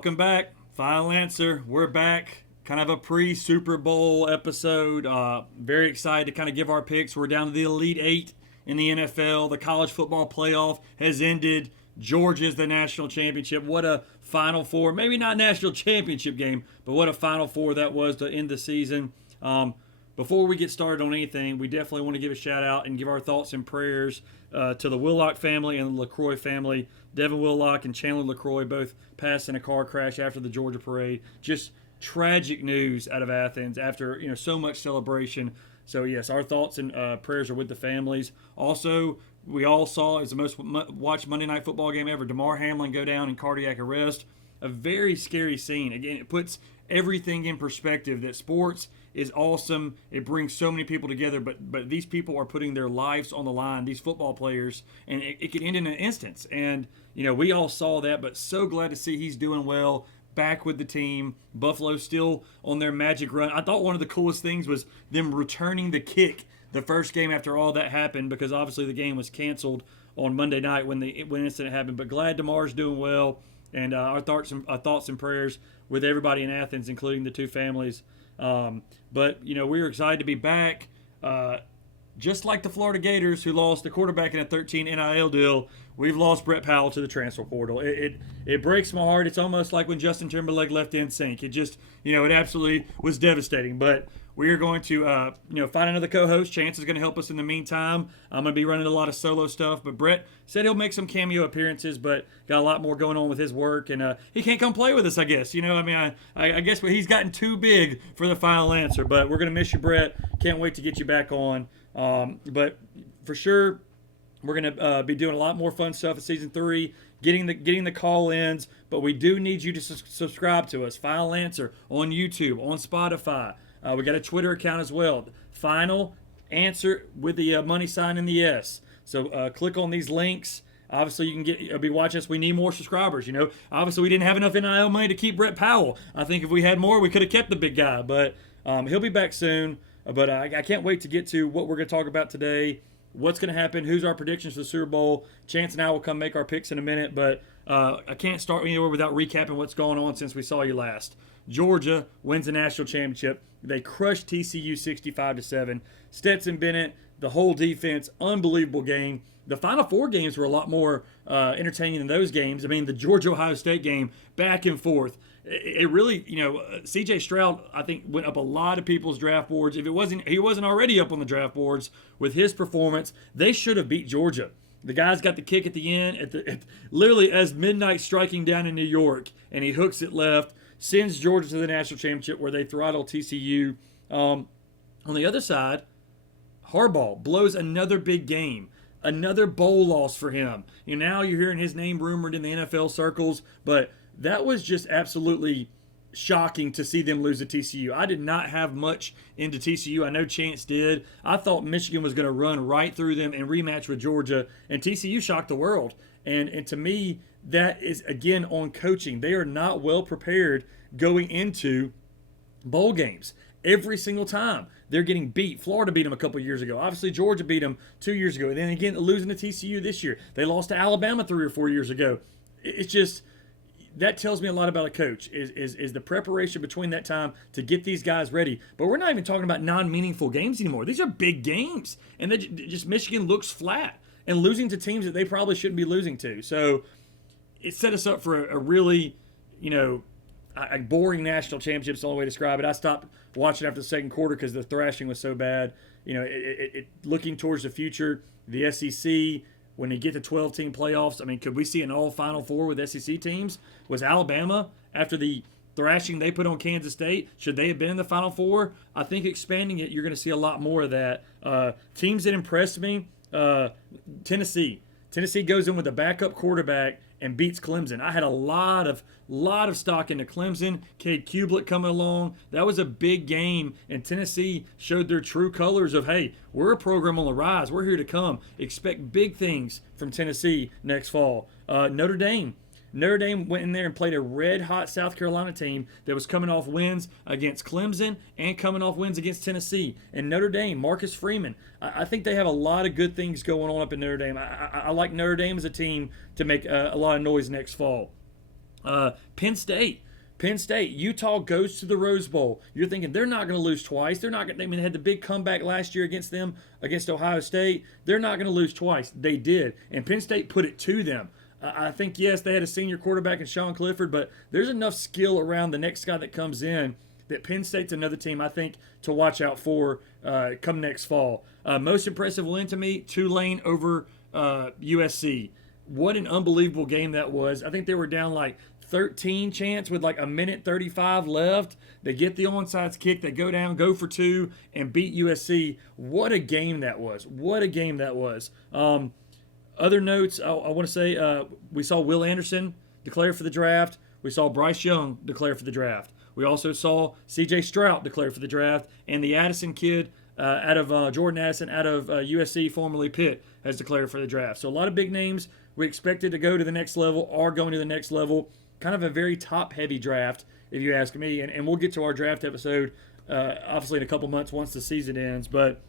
Welcome back. Final answer. We're back. Kind of a pre-Super Bowl episode. Very excited to kind of give our picks. We're down to the Elite Eight in the NFL. The college football playoff has ended. Georgia's the national championship. What a Final Four. Maybe not national championship game, but what a Final Four that was to end the season. Before we get started on anything, we definitely want to give a shout out and give our thoughts and prayers to the Willock family and the LaCroix family. Devin Willock and Chandler LaCroix both passed in a car crash after the Georgia parade. Just tragic news out of Athens after so much celebration. So yes, our thoughts and prayers are with the families. Also, we all saw it's the most watched Monday Night Football game ever. Damar Hamlin go down in cardiac arrest. A very scary scene. Again, it puts everything in perspective that sports is awesome. It brings so many people together, but these people are putting their lives on the line, these football players, and it can end in an instance. And, we all saw that, but so glad to see he's doing well, back with the team. Buffalo still on their magic run. I thought one of the coolest things was them returning the kick the first game after all that happened, because obviously the game was canceled on Monday night when the incident happened. But glad Damar's doing well, and our thoughts and prayers with everybody in Athens, including the two families. But we were excited to be back. Just like the Florida Gators, who lost the quarterback in a 13 NIL deal, we've lost Brett Powell to the transfer portal. It breaks my heart. It's almost like when Justin Timberlake left NSYNC. It just, it absolutely was devastating. But we are going to, find another co-host. Chance is going to help us in the meantime. I'm going to be running a lot of solo stuff. But Brett said he'll make some cameo appearances, but got a lot more going on with his work. And he can't come play with us, I guess. I guess he's gotten too big for the final answer. But we're going to miss you, Brett. Can't wait to get you back on. But for sure, we're going to be doing a lot more fun stuff in Season 3, getting the call-ins. But we do need you to subscribe to us. Final Answer on YouTube, on Spotify. We got a Twitter account as well. Final Answer with the money sign and the S. So click on these links. Obviously, you can be watching us. We need more subscribers. Obviously, we didn't have enough NIL money to keep Brett Powell. I think if we had more, we could have kept the big guy. But he'll be back soon. But I can't wait to get to what we're going to talk about today, what's going to happen, who's our predictions for the Super Bowl. Chance and I will come make our picks in a minute, but I can't start anywhere without recapping what's going on since we saw you last. Georgia wins the national championship. They crushed TCU 65-7. Stetson Bennett, the whole defense, unbelievable game. The Final Four games were a lot more entertaining than those games. I mean, the Georgia-Ohio State game, back and forth. It really, C.J. Stroud, I think, went up a lot of people's draft boards. If he wasn't already up on the draft boards with his performance, they should have beat Georgia. The guy's got the kick at the end, literally as midnight striking down in New York, and he hooks it left, sends Georgia to the national championship where they throttle TCU. On the other side, Harbaugh blows another big game. Another bowl loss for him. Now you're hearing his name rumored in the NFL circles, but that was just absolutely shocking to see them lose to TCU. I did not have much into TCU. I know Chance did. I thought Michigan was going to run right through them and rematch with Georgia, and TCU shocked the world. And to me, that is, again, on coaching. They are not well prepared going into bowl games. Every single time they're getting beat. Florida beat them a couple years ago. Obviously, Georgia beat them 2 years ago. And then again, losing to TCU this year. They lost to Alabama 3 or 4 years ago. It's just, that tells me a lot about a coach, is the preparation between that time to get these guys ready. But we're not even talking about non-meaningful games anymore. These are big games. And just Michigan looks flat and losing to teams that they probably shouldn't be losing to. So it set us up for a really, a boring national championship is the only way to describe it. I stopped watching after the second quarter because the thrashing was so bad. Looking towards the future, the SEC, when they get to 12-team playoffs, I mean, could we see an all Final Four with SEC teams? Was Alabama, after the thrashing they put on Kansas State, should they have been in the Final Four? I think expanding it, you're going to see a lot more of that. Teams that impressed me, Tennessee. Tennessee goes in with a backup quarterback and beats Clemson. I had a lot of stock into Clemson. Cade Kublik coming along. That was a big game, and Tennessee showed their true colors of, hey, we're a program on the rise. We're here to come. Expect big things from Tennessee next fall. Notre Dame. Notre Dame went in there and played a red-hot South Carolina team that was coming off wins against Clemson and coming off wins against Tennessee. And Notre Dame, Marcus Freeman, I think they have a lot of good things going on up in Notre Dame. I like Notre Dame as a team to make a lot of noise next fall. Penn State. Penn State, Utah goes to the Rose Bowl. You're thinking they're not going to lose twice. They're not going. I mean, they had the big comeback last year against them, against Ohio State. They're not going to lose twice. They did, and Penn State put it to them. I think yes, they had a senior quarterback in Sean Clifford, but there's enough skill around the next guy that comes in that Penn State's another team I think to watch out for come next fall. Most impressive win to me, Tulane over USC. What an unbelievable game that was. I think they were down like 13 chance with like a minute 35 left. They get the onside kick. They go down, go for two, and beat USC. What a game that was. What a game that was. Other notes, I want to say we saw Will Anderson declare for the draft. We saw Bryce Young declare for the draft. We also saw C.J. Stroud declare for the draft. And the Addison kid out of Jordan Addison out of USC, formerly Pitt, has declared for the draft. So a lot of big names we expected to go to the next level are going to the next level. Kind of a very top-heavy draft, if you ask me. And we'll get to our draft episode, obviously, in a couple months once the season ends. But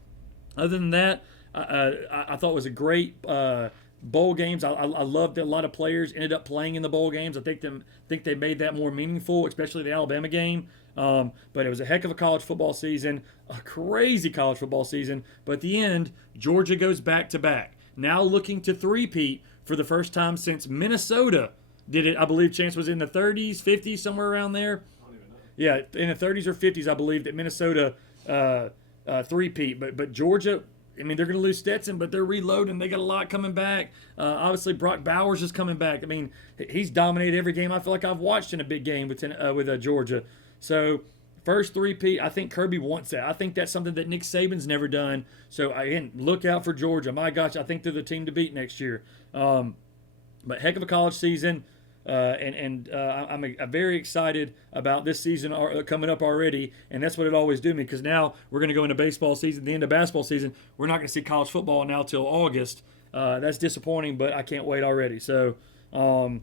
other than that, I thought it was a great bowl games. I loved that a lot of players ended up playing in the bowl games. I think they made that more meaningful, especially the Alabama game. But it was a heck of a college football season, a crazy college football season. But at the end, Georgia goes back-to-back. Now looking to three-peat for the first time since Minnesota did it. I believe Chance was in the 30s, 50s, somewhere around there. I don't even know. Yeah, in the 30s or 50s, I believe that Minnesota three-peat. But Georgia, I mean, they're going to lose Stetson, but they're reloading. They got a lot coming back. Obviously, Brock Bowers is coming back. I mean, he's dominated every game I feel like I've watched in a big game with Georgia. So, first three-peat, I think Kirby wants that. I think that's something that Nick Saban's never done. So, again, look out for Georgia. My gosh, I think they're the team to beat next year. But heck of a college season. I'm very excited about this season coming up already, and that's what it always do me, because now we're going to go into baseball season, the end of basketball season. We're not going to see college football now till August. That's disappointing, but I can't wait already. So on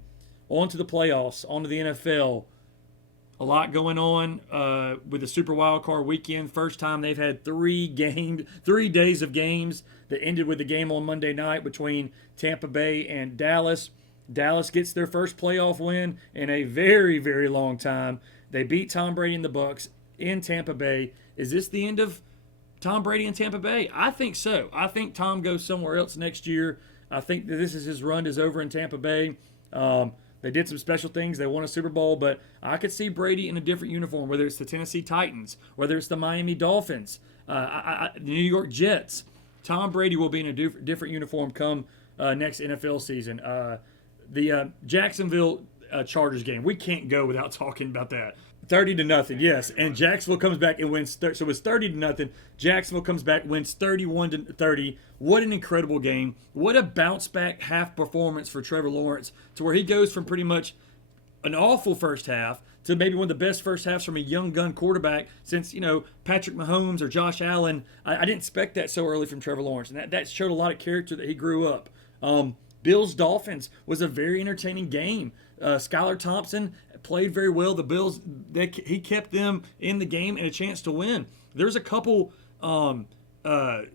to the playoffs, on to the NFL. A lot going on with the Super Wild Card weekend. First time they've had 3 days of games that ended with the game on Monday night between Tampa Bay and Dallas. Dallas gets their first playoff win in a very, very long time. They beat Tom Brady and the Bucs in Tampa Bay. Is this the end of Tom Brady in Tampa Bay? I think so. I think Tom goes somewhere else next year. I think that his run is over in Tampa Bay. They did some special things. They won a Super Bowl, but I could see Brady in a different uniform, whether it's the Tennessee Titans, whether it's the Miami Dolphins, the New York Jets. Tom Brady will be in a different uniform come next NFL season. The Jacksonville Chargers game, we can't go without talking about that. 30-0, yes. And Jacksonville comes back and wins. So it was 30-0. Jacksonville comes back, wins 31-30. What an incredible game. What a bounce back half performance for Trevor Lawrence, to where he goes from pretty much an awful first half to maybe one of the best first halves from a young gun quarterback since, Patrick Mahomes or Josh Allen. I didn't expect that so early from Trevor Lawrence. And that showed a lot of character that he grew up. Bills-Dolphins was a very entertaining game. Skylar Thompson played very well. The Bills, he kept them in the game and a chance to win. There's a couple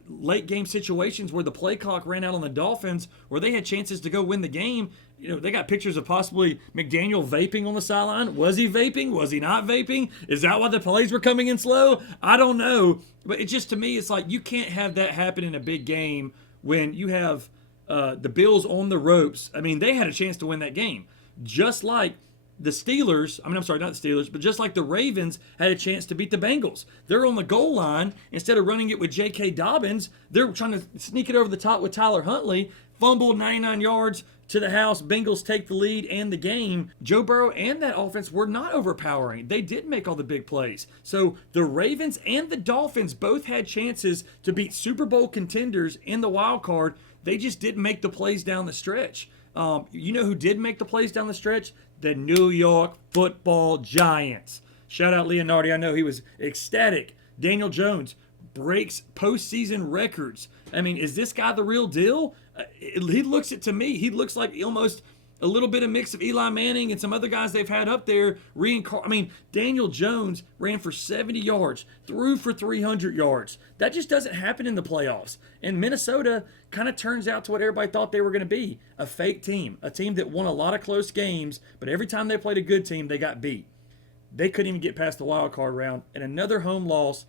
late game situations where the play clock ran out on the Dolphins where they had chances to go win the game. They got pictures of possibly McDaniel vaping on the sideline. Was he vaping? Was he not vaping? Is that why the plays were coming in slow? I don't know. But it just, to me, it's like you can't have that happen in a big game when you have the Bills on the ropes. I mean, they had a chance to win that game. Just like the Steelers, not the Steelers, but just like the Ravens had a chance to beat the Bengals. They're on the goal line. Instead of running it with J.K. Dobbins, they're trying to sneak it over the top with Tyler Huntley. Fumbled 99 yards to the house. Bengals take the lead and the game. Joe Burrow and that offense were not overpowering. They did make all the big plays. So the Ravens and the Dolphins both had chances to beat Super Bowl contenders in the wild card. They just didn't make the plays down the stretch. You know who did make the plays down the stretch? The New York Football Giants. Shout out Leonardi. I know he was ecstatic. Daniel Jones breaks postseason records. I mean, is this guy the real deal? He looks it to me. He looks like almost a little bit of mix of Eli Manning and some other guys they've had up there. Daniel Jones ran for 70 yards, threw for 300 yards. That just doesn't happen in the playoffs. And Minnesota kind of turns out to what everybody thought they were going to be, a fake team, a team that won a lot of close games, but every time they played a good team, they got beat. They couldn't even get past the wild card round. And another home loss,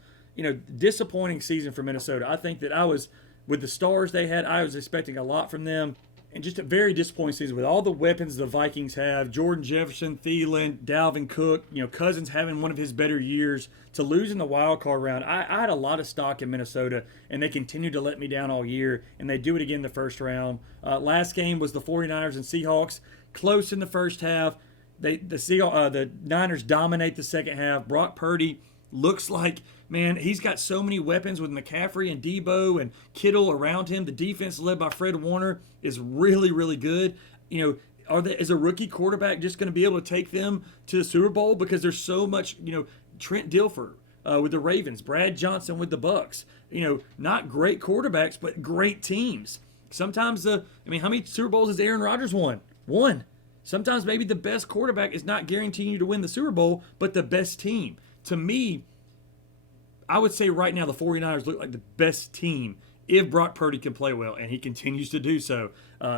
disappointing season for Minnesota. I think that with the stars they had, I was expecting a lot from them. And just a very disappointing season with all the weapons the Vikings have. Jordan Jefferson, Thielen, Dalvin Cook, Cousins having one of his better years. To lose in the wild card round, I had a lot of stock in Minnesota, and they continued to let me down all year, and they do it again the first round. Last game was the 49ers and Seahawks. Close in the first half. The Niners dominate the second half. Brock Purdy looks like, man, he's got so many weapons with McCaffrey and Debo and Kittle around him. The defense led by Fred Warner is really, really good. Is a rookie quarterback just going to be able to take them to the Super Bowl? Because there's so much, Trent Dilfer with the Ravens, Brad Johnson with the Bucks. Not great quarterbacks, but great teams. Sometimes how many Super Bowls has Aaron Rodgers won? One. Sometimes maybe the best quarterback is not guaranteeing you to win the Super Bowl, but the best team. To me, I would say right now the 49ers look like the best team if Brock Purdy can play well, and he continues to do so.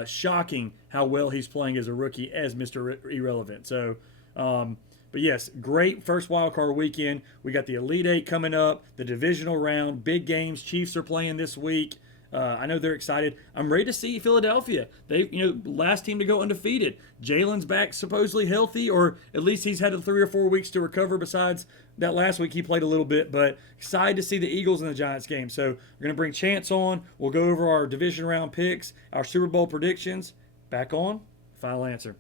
Shocking how well he's playing as a rookie as Mr. Irrelevant. So, but yes, great first wild card weekend. We got the Elite Eight coming up, the divisional round, big games. Chiefs are playing this week. I know they're excited. I'm ready to see Philadelphia. They, last team to go undefeated. Jalen's back supposedly healthy, or at least he's had 3 or 4 weeks to recover. Besides that last week he played a little bit, but excited to see the Eagles in the Giants game. So we're going to bring Chance on. We'll go over our division round picks, our Super Bowl predictions. Back on Final Answer.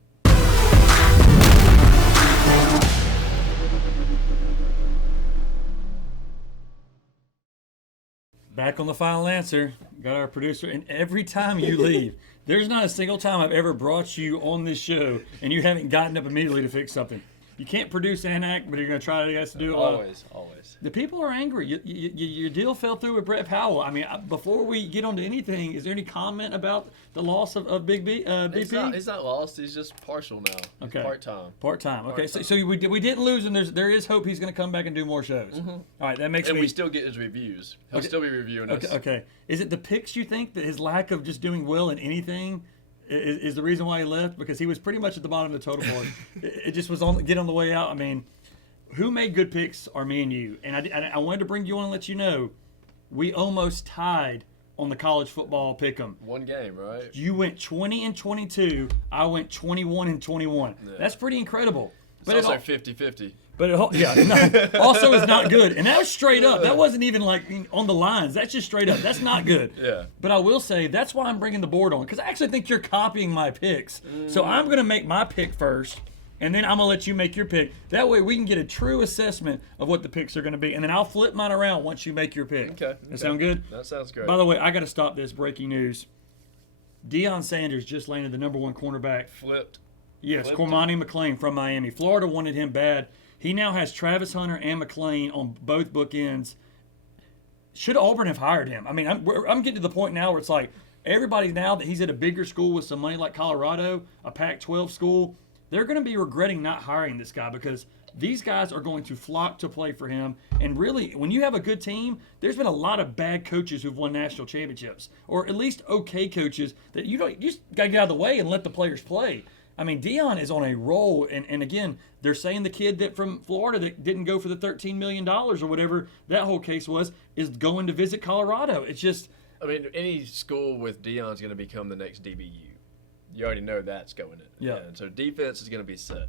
Back on the Final Answer. Got our producer, and every time you leave, there's not a single time I've ever brought you on this show and you haven't gotten up immediately to fix something. You can't produce and act, but you're going to try to do it. Always. The people are angry. Your deal fell through with Brett Powell. Before we get on to anything, is there any comment about the loss of Big BP? He's not lost. He's just partial now. Okay. Part-time. Part-time. Okay, so we didn't lose, and there is hope he's going to come back and do more shows. Mm-hmm. All right, that makes And we still get his reviews. He'll still be reviewing us. Okay. Is it the picks you think that his lack of just doing well in anything is the reason why he left? Because he was pretty much at the bottom of the total board. It just was on the way out. Who made good picks are me and you. And I wanted to bring you on and let you know we almost tied on the college football pick'em. One game, right? You went 20-22. I went 21-21. Yeah. That's pretty incredible. But it's also 50-50. But also is not good. And that was straight up. That wasn't even like on the lines. That's just straight up. That's not good. Yeah. But I will say that's why I'm bringing the board on, because I actually think you're copying my picks. So I'm going to make my pick first, and then I'm going to let you make your pick. That way we can get a true assessment of what the picks are going to be. And then I'll flip mine around once you make your pick. Okay. That sound good? That sounds great. By the way, I got to stop this breaking news. Deion Sanders just landed the number 1 cornerback. Flipped. Yes, Cormani McClain from Miami. Florida wanted him bad. He now has Travis Hunter and McClain on both bookends. Should Auburn have hired him? I'm getting to the point now where it's like everybody, now that he's at a bigger school with some money like Colorado, a Pac-12 school, they're going to be regretting not hiring this guy, because these guys are going to flock to play for him. And really, when you have a good team, there's been a lot of bad coaches who've won national championships, or at least okay coaches that you just got to get out of the way and let the players play. Deion is on a roll, and again, they're saying the kid that from Florida that didn't go for the $13 million or whatever that whole case was is going to visit Colorado. It's just... any school with Deion's going to become the next DBU. You already know that's going in. Yeah. And so defense is going to be set.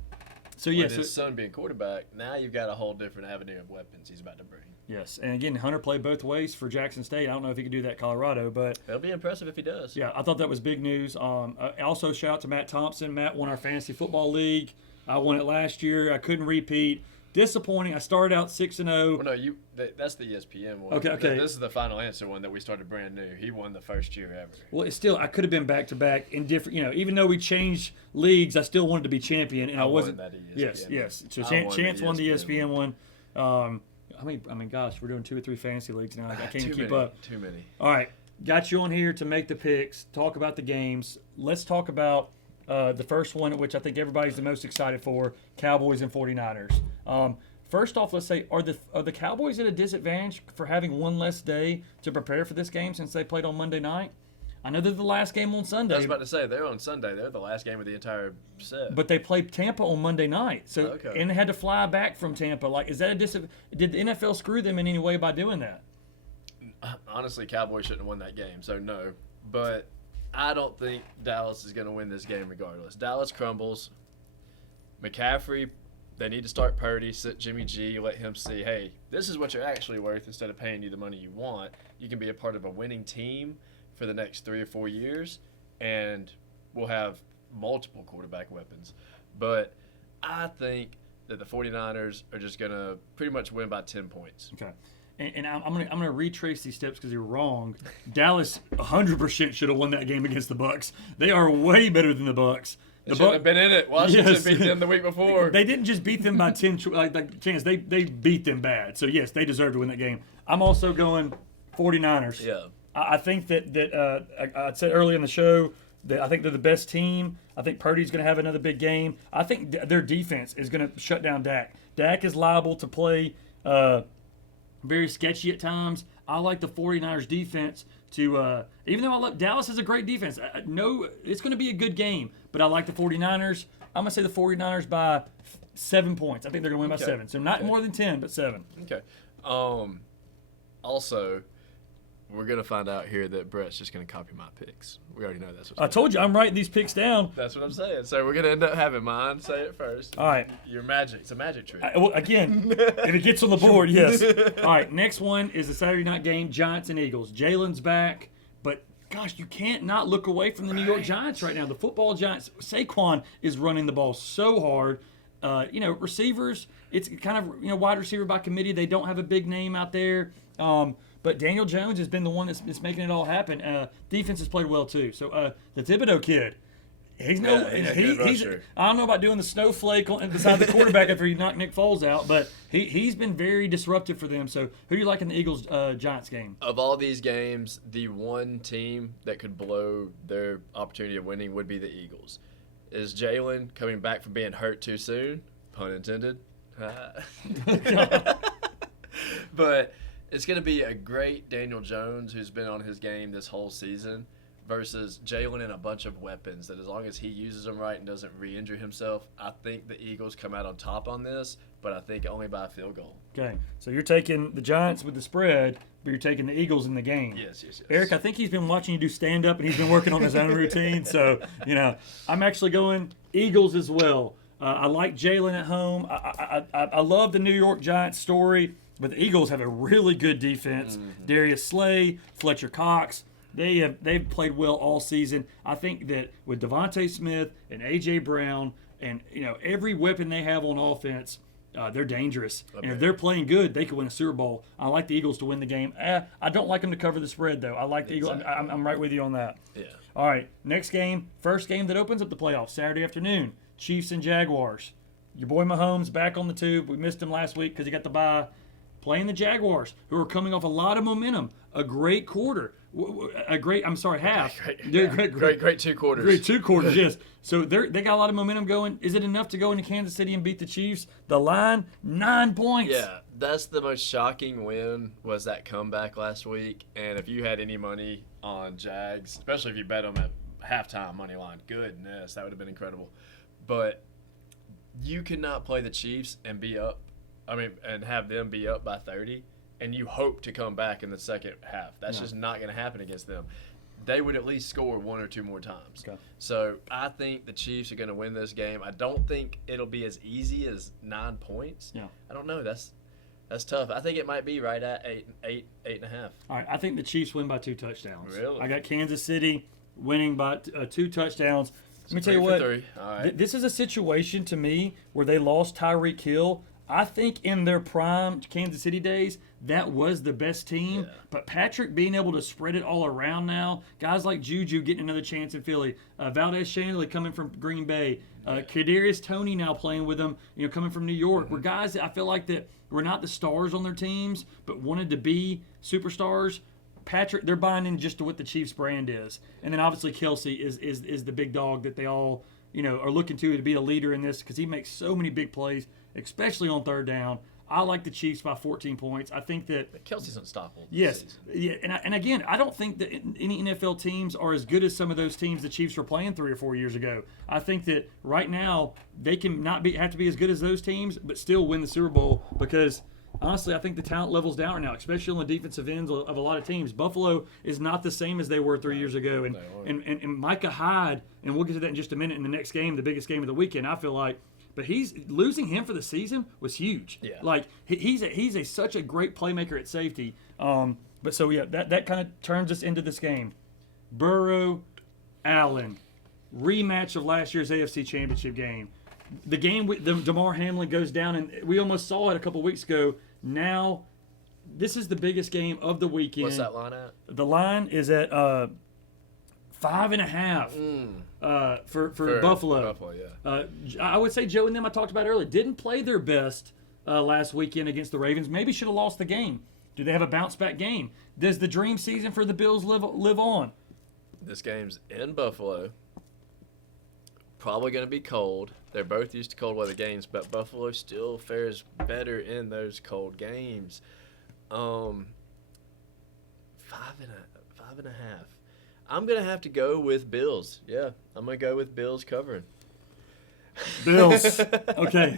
So yes, his son being quarterback, now you've got a whole different avenue of weapons he's about to bring. Yes, and again, Hunter played both ways for Jackson State. I don't know if he could do that at Colorado, but it'll be impressive if he does. Yeah, I thought that was big news. Also, shout out to Matt Thompson. Matt won our fantasy football league. I won it last year. I couldn't repeat. Disappointing. I started out 6-0. Well, no, that's the ESPN one. Okay. This is the Final Answer one that we started brand new. He won the first year ever. Well, it's still, I could have been back to back in different. Even though we changed leagues, I still wanted to be champion, and I wasn't. Won that ESPN. Yes. So Chance won the ESPN one. Gosh, we're doing 2 or 3 fantasy leagues now. I can't even keep up. Too many. All right, got you on here to make the picks, talk about the games. Let's talk about The first one, which I think everybody's the most excited for, Cowboys and 49ers. First off, let's say, are the Cowboys at a disadvantage for having one less day to prepare for this game since they played on Monday night? I know they're the last game on Sunday. I was about to say, they're on Sunday. They're the last game of the entire set. But they played Tampa on Monday night, and they had to fly back from Tampa. Like, is that a disadvantage? Did the NFL screw them in any way by doing that? Honestly, Cowboys shouldn't have won that game, so no. But I don't think Dallas is going to win this game regardless. Dallas crumbles. McCaffrey, they need to start Purdy, sit Jimmy G, let him see, hey, this is what you're actually worth instead of paying you the money you want. You can be a part of a winning team for the next 3 or 4 years, and we'll have multiple quarterback weapons. But I think that the 49ers are just going to pretty much win by 10 points. Okay. And I'm gonna retrace these steps because you're wrong. Dallas 100% should have won that game against the Bucs. They are way better than the Bucs. They should have been in it. Washington Yes. beat them the week before. They didn't just beat them by 10 chance. They beat them bad. So yes, they deserve to win that game. I'm also going 49ers. Yeah. I think that I said earlier in the show that I think they're the best team. I think Purdy's going to have another big game. I think their defense is going to shut down Dak. Dak is liable to play very sketchy at times. I like the 49ers defense to, even though I love Dallas is a great defense. No, it's going to be a good game, but I like the 49ers. I'm going to say the 49ers by 7 points. I think they're going to win by 7. So not more than 10, but 7. Okay. Also, we're going to find out here that Brett's just going to copy my picks. We already know that's what's I told you I'm writing these picks down. That's what I'm saying. So we're going to end up having mine say it first. All right. Your magic. It's a magic trick. Well, again, if it gets on the board, yes. All right, next one is the Saturday night game, Giants and Eagles. Jalen's back, but gosh, you can't not look away from the New York Giants right now. The football Giants, Saquon is running the ball so hard. Receivers, it's kind of, wide receiver by committee. They don't have a big name out there. But Daniel Jones has been the one that's making it all happen. Defense has played well too. So the Thibodeau kid, he's I don't know about doing the snowflake beside the quarterback after he knocked Nick Foles out, but he's been very disruptive for them. So who do you like in the Eagles Giants game? Of all these games, the one team that could blow their opportunity of winning would be the Eagles. Is Jalen coming back from being hurt too soon? Pun intended. But it's going to be a great Daniel Jones who's been on his game this whole season versus Jalen and a bunch of weapons that as long as he uses them right and doesn't re-injure himself, I think the Eagles come out on top on this, but I think only by a field goal. Okay, so you're taking the Giants with the spread, but you're taking the Eagles in the game. Yes. Eric, I think he's been watching you do stand-up, and he's been working on his own routine. So, I'm actually going Eagles as well. I like Jalen at home. I love the New York Giants story, but the Eagles have a really good defense. Mm-hmm. Darius Slay, Fletcher Cox. They've played well all season. I think that with Devontae Smith and A.J. Brown and every weapon they have on offense, they're dangerous. Okay. And if they're playing good, they could win a Super Bowl. I like the Eagles to win the game. I don't like them to cover the spread, though. I like the Eagles. I'm right with you on that. Yeah. All right, next game, first game that opens up the playoffs, Saturday afternoon, Chiefs and Jaguars. Your boy Mahomes back on the tube. We missed him last week because he got the bye. Playing the Jaguars, who are coming off a lot of momentum. A great quarter. Half. Great 2 quarters. Great 2 quarters, yes. So they got a lot of momentum going. Is it enough to go into Kansas City and beat the Chiefs? The line, 9 points. Yeah, that's the most shocking win was that comeback last week. And if you had any money on Jags, especially if you bet them at halftime money line, goodness, that would have been incredible. But you could not play the Chiefs and and have them be up by 30, and you hope to come back in the second half. That's just not going to happen against them. They would at least score 1 or 2 more times. Okay. So I think the Chiefs are going to win this game. I don't think it'll be as easy as 9 points. Yeah. I don't know. That's tough. I think it might be right at 8.5. All right, I think the Chiefs win by 2 touchdowns. Really? I got Kansas City winning by 2 touchdowns. Let me tell you what. All right. This is a situation to me where they lost Tyreek Hill. I think in their prime Kansas City days, that was the best team. Yeah. But Patrick being able to spread it all around now, guys like Juju getting another chance in Philly, Valdez-Scantling coming from Green Bay, Kadarius Toney now playing with them, coming from New York. Mm-hmm. Were guys that I feel like that were not the stars on their teams, but wanted to be superstars. Patrick, they're buying in just to what the Chiefs brand is. And then obviously Kelsey is the big dog that they all are looking to be a leader in this because he makes so many big plays, especially on third down. I like the Chiefs by 14 points. I think that Kelsey's unstoppable. Yes, yeah, and again, I don't think that any NFL teams are as good as some of those teams the Chiefs were playing 3 or 4 years ago. I think that right now they can have to be as good as those teams, but still win the Super Bowl because honestly, I think the talent level's down right now, especially on the defensive ends of a lot of teams. Buffalo is not the same as they were 3 years ago, and Micah Hyde, and we'll get to that in just a minute in the next game, the biggest game of the weekend. I feel like. But losing him for the season was huge. Yeah. Like he's such a great playmaker at safety. But so yeah, that kind of turns us into this game. Burrow, Allen, rematch of last year's AFC Championship game. The game with DeMar Hamlin goes down, and we almost saw it a couple weeks ago. Now, this is the biggest game of the weekend. What's that line at? The line is at 5.5 for Buffalo. Buffalo, yeah. I would say Joe and them I talked about earlier didn't play their best last weekend against the Ravens. Maybe should have lost the game. Do they have a bounce back game? Does the dream season for the Bills live on? This game's in Buffalo. Probably going to be cold. They're both used to cold weather games, but Buffalo still fares better in those cold games. 5.5. I'm going to have to go with Bills. Yeah, I'm going to go with Bills covering. Bills. Okay.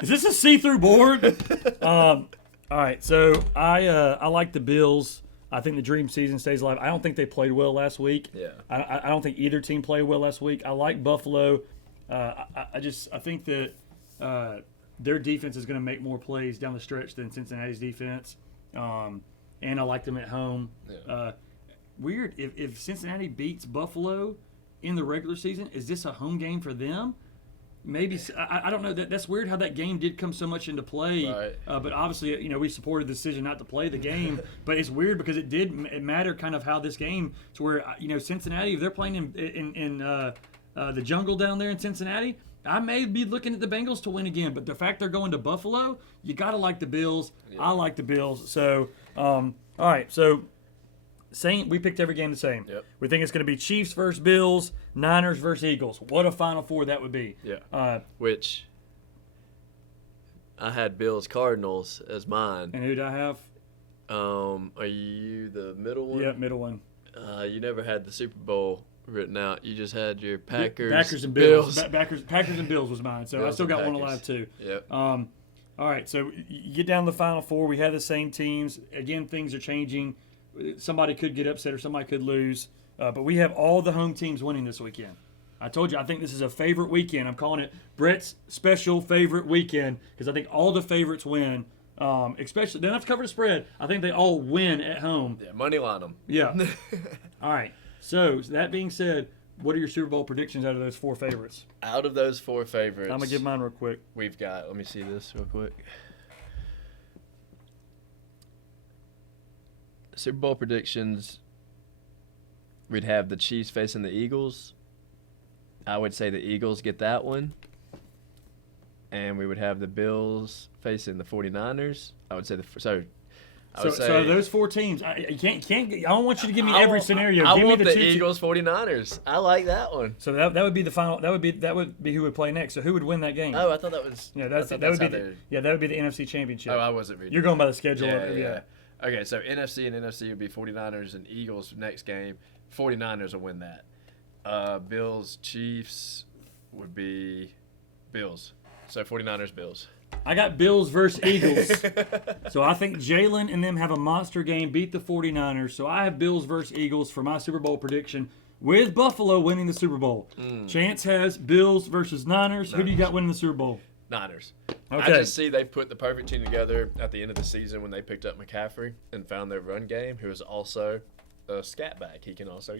Is this a see-through board? All right. So I like the Bills. I think the dream season stays alive. I don't think they played well last week. Yeah. I don't think either team played well last week. I like Buffalo. I think that their defense is going to make more plays down the stretch than Cincinnati's defense. And I like them at home. Yeah. Weird. If Cincinnati beats Buffalo in the regular season, is this a home game for them? Maybe. I don't know. That's weird how that game did come so much into play. Right. But obviously, we supported the decision not to play the game. But it's weird because it matter kind of how this game to where Cincinnati, if they're playing in the jungle down there in Cincinnati, I may be looking at the Bengals to win again. But the fact they're going to Buffalo, you got to like the Bills. Yeah. I like the Bills. So all right. So. We picked every game the same. Yep. We think it's going to be Chiefs versus Bills, Niners versus Eagles. What a Final Four that would be. Yeah. Which I had Bills Cardinals as mine. And who did I have? Are you the middle one? Yeah, middle one. You never had the Super Bowl written out. You just had your Packers. Packers and Bills. Packers and Bills was mine. So Bills I still got Packers. one alive too. Yep. All right. So you get down to the Final Four. We have the same teams. Again, things are changing. Somebody could get upset or somebody could lose. But we have all the home teams winning this weekend. I told you, I think this is a favorite weekend. I'm calling it Brett's special favorite weekend because I think all the favorites win. Especially, they don't have to cover the spread. I think they all win at home. Yeah, money line them. Yeah. All right. So, that being said, what are your Super Bowl predictions out of those 4 favorites? Out of those 4 favorites. I'm going to give mine real quick. We've got, let me see this real quick. Super Bowl predictions, we'd have the Chiefs facing the Eagles. I would say the Eagles get that one. And we would have the Bills facing the 49ers. I would say So those 4 teams, I don't want you to give me every scenario. I give want me the Eagles 49ers. I like that one. So that would be the final. That would be who would play next. So who would win that game? Oh, I thought that was. Yeah, that would be the NFC Championship. Oh, I wasn't reading. You're going by the schedule. Yeah. Okay, so NFC and NFC would be 49ers and Eagles next game. 49ers will win that. Bills, Chiefs would be Bills. So 49ers, Bills. I got Bills versus Eagles. So I think Jalen and them have a monster game, beat the 49ers. So I have Bills versus Eagles for my Super Bowl prediction with Buffalo winning the Super Bowl. Chance has Bills versus Niners. Who do you got winning the Super Bowl? Niners. Okay. I just see they put the perfect team together at the end of the season when they picked up McCaffrey and found their run game, who is also a scat back. He can also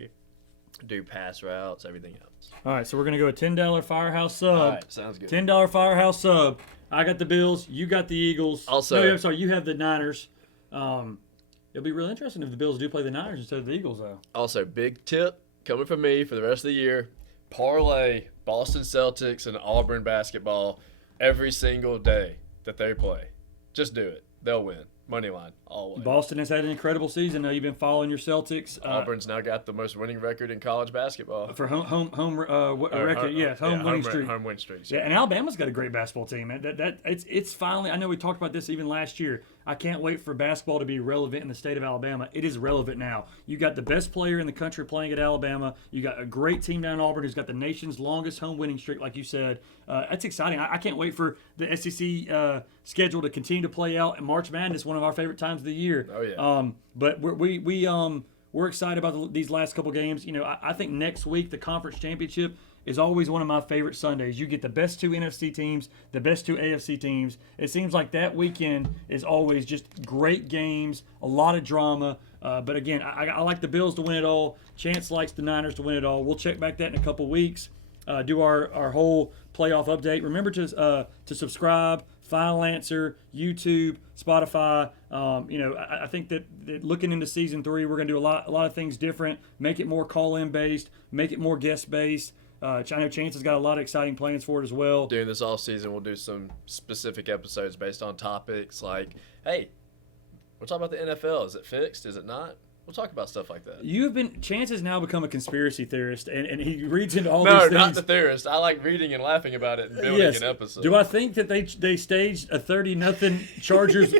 do pass routes, everything else. All right, so we're going to go a $10 Firehouse sub. All right, sounds good. $10 Firehouse sub. I got the Bills. You got the Eagles. Also, no, I'm sorry, you have the Niners. It'll be real interesting if the Bills do play the Niners instead of the Eagles, though. Also, big tip coming from me for the rest of the year. Parlay Boston Celtics and Auburn basketball every single day that they play. Just do it. They'll win. Money line, always. Boston has had an incredible season. You've been following your Celtics. Auburn's now got the most winning record in college basketball. For home record, yes, home winning streak. Home win streaks. Yeah, and Alabama's got a great basketball team, man. It's finally. I know we talked about this even last year. I can't wait for basketball to be relevant in the state of Alabama. It is relevant now. You got the best player in the country playing at Alabama. You got a great team down in Auburn who's got the nation's longest home winning streak, like you said. That's exciting. I can't wait for the SEC schedule to continue to play out. And March Madness, one of our favorite times of the year. Oh yeah. But we're excited about these last couple games. You know, I think next week the conference championship is always one of my favorite Sundays. You get the best 2 NFC teams, the best 2 AFC teams. It seems like that weekend is always just great games, a lot of drama. But again, I like the Bills to win it all. Chance likes the Niners to win it all. We'll check back that in a couple weeks. Do our whole playoff update. Remember to subscribe. Final Answer, YouTube, Spotify. I think that looking into season 3, we're going to do a lot of things different. Make it more call-in based. Make it more guest based. I know Chance has got a lot of exciting plans for it as well. During this off season, we'll do some specific episodes based on topics like, hey, we'll talk about the NFL. Is it fixed? Is it not? We'll talk about stuff like that. Chance has now become a conspiracy theorist, and he reads into all these things. No, not the theorist. I like reading and laughing about it and building an episode. Do I think that they staged a 30-0 Chargers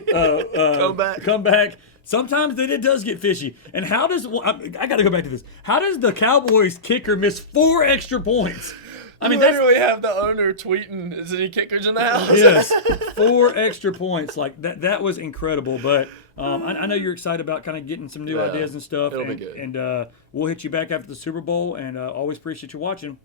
comeback? Sometimes it does get fishy. And how does I got to go back to this? How does the Cowboys kicker miss 4 extra points? I mean, literally have the owner tweeting, "Is any kickers in the house?" Yes, 4 extra points. Like that was incredible. But I know you're excited about kind of getting some new ideas and stuff. It'll be good. And we'll hit you back after the Super Bowl. And always appreciate you watching.